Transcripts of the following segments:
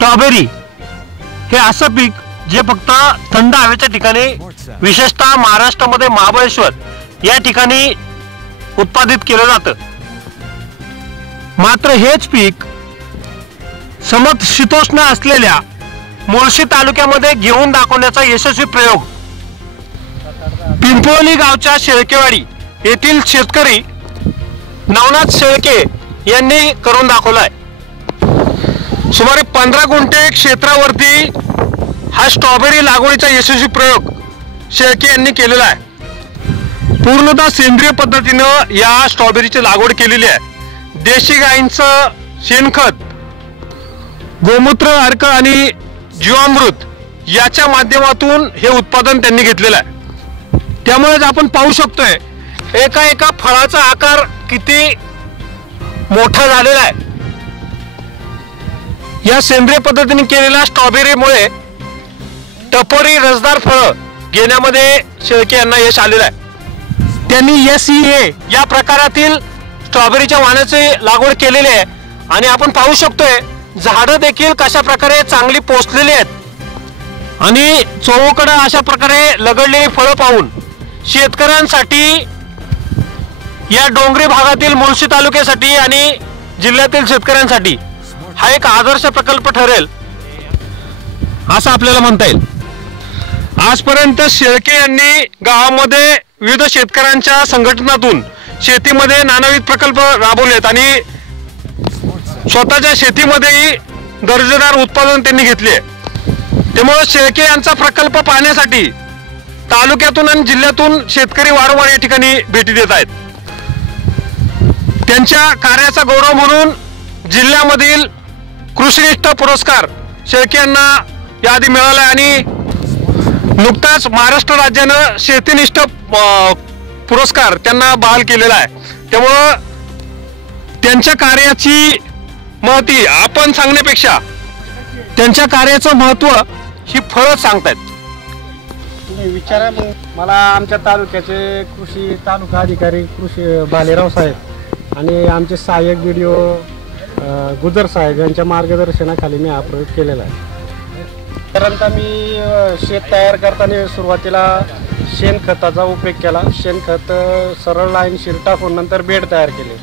Strawberry हे असं पीक जे फक्त थंड हवेच्या ठिकाणी विशेषतः महाराष्ट्रामध्ये महाबळेश्वर या ठिकाणी उत्पादित केलं जातं. मात्र हेच पीक समशीतोष्ण असलेल्या मुळशी तालुक्यामध्ये घेऊन दाखवण्याचा यशस्वी प्रयोग. पिंपोली गावच्या शेळकेवाडी येथील शेतकरी नवनाथ शेळके यांनी करून दाखवलाय. सुमारे पंधरा गुंठे क्षेत्रावरती हा स्ट्रॉबेरी लागवडीचा यशस्वी प्रयोग शेळके यांनी केलेला आहे. पूर्णतः सेंद्रिय पद्धतीनं या स्ट्रॉबेरीची लागवड केलेली आहे. देशी गायींचं शेणखत गोमूत्र अर्क आणि जीवामृत याच्या माध्यमातून हे उत्पादन त्यांनी घेतलेलं आहे. त्यामुळेच आपण पाहू शकतोय एका एका फळाचा आकार किती मोठा झालेला आहे. या सेंद्रिय पद्धतीने केलेल्या स्ट्रॉबेरीमुळे टपोरी रसदार फळं घेण्यामध्ये शेळके यांना यश आलेलं आहे. त्यांनी एस ए या प्रकारातील स्ट्रॉबेरीच्या वाहनाची लागवड केलेली आहे. आणि आपण पाहू शकतोय झाडं देखील कशा प्रकारे चांगली पोचलेली आहेत. आणि चोहोकडं अशा प्रकारे लगडलेली फळं पाहून शेतकऱ्यांसाठी या डोंगरी भागातील मुळशी तालुक्यासाठी आणि जिल्ह्यातील शेतकऱ्यांसाठी हा एक आदर्श प्रकल्प ठरेल असं आपल्याला म्हणता येईल. आजपर्यंत शेळके यांनी गावामध्ये विविध शेतकऱ्यांच्या संघटनातून शेतीमध्ये नानाविध प्रकल्प राबवलेत आणि स्वतःच्या शेतीमध्येही दर्जेदार उत्पादन त्यांनी घेतले. त्यामुळे शेळके यांचा प्रकल्प पाहण्यासाठी तालुक्यातून आणि जिल्ह्यातून शेतकरी वारंवार या ठिकाणी भेटी देत आहेत. त्यांच्या कार्याचा गौरव म्हणून जिल्ह्यामधील कृषीनिष्ठ पुरस्कार शेळके यांना याआधी मिळाला आणि नुकताच महाराष्ट्र राज्यानं शेतीनिष्ठ पुरस्कार त्यांना बहाल केलेला आहे. त्यामुळं त्यांच्या कार्याची महती आपण सांगण्यापेक्षा त्यांच्या कार्याचं महत्त्व ही फळं सांगतायत. तुम्ही विचारा मग. मला आमच्या तालुक्याचे कृषी तालुका अधिकारी कृषी भालेराव साहेब आणि आमचे सहाय्यक व्हिडिओ गुजर साहेब यांच्या मार्गदर्शनाखाली मी हा प्रयोग केलेला आहे. साधारणतः मी अ, शेत तयार करताना सुरुवातीला शेणखताचा उपयोग केला. शेणखत अ, सरळ लाईनशीर टाकून नंतर बेड तयार केले.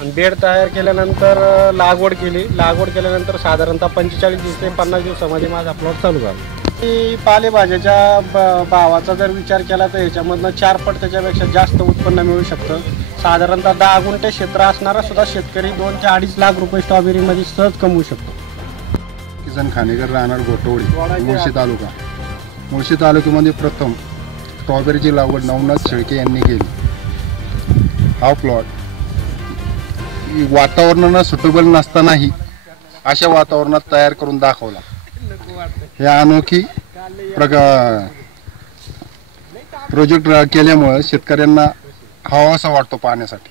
आणि बेड तयार केल्यानंतर अ, लागवड केली. लागवड केल्यानंतर साधारणतः पंचेचाळीस दिवस ते पन्नास दिवसामध्ये माझा प्लॉट चालू झाला. की पालेभाज्याच्या ब- भावाचा जर विचार केला तर याच्यामधनं चार पट त्याच्यापेक्षा जास्त उत्पन्न मिळू शकतं. साधारणतः दहा गुंठे क्षेत्र असणारा सुद्धा शेतकरी दोन ते अडीच लाख रुपये स्ट्रॉबेरीमध्ये सहज कमवू शकतो. किसन खानेकर राहणार घोटवडी मुळशी तालुका. मुळशी तालुक्यामध्ये प्रथम स्ट्रॉबेरीची लागवड नवनाथ शेळके यांनी केली. हा प्लॉट वातावरणानं सुटेबल नसतानाही अशा वातावरणात तयार करून दाखवला. हे अनोखी प्रका प्रोजेक्ट केल्यामुळं शेतकऱ्यांना हवा असा वाटतो पाहण्यासाठी.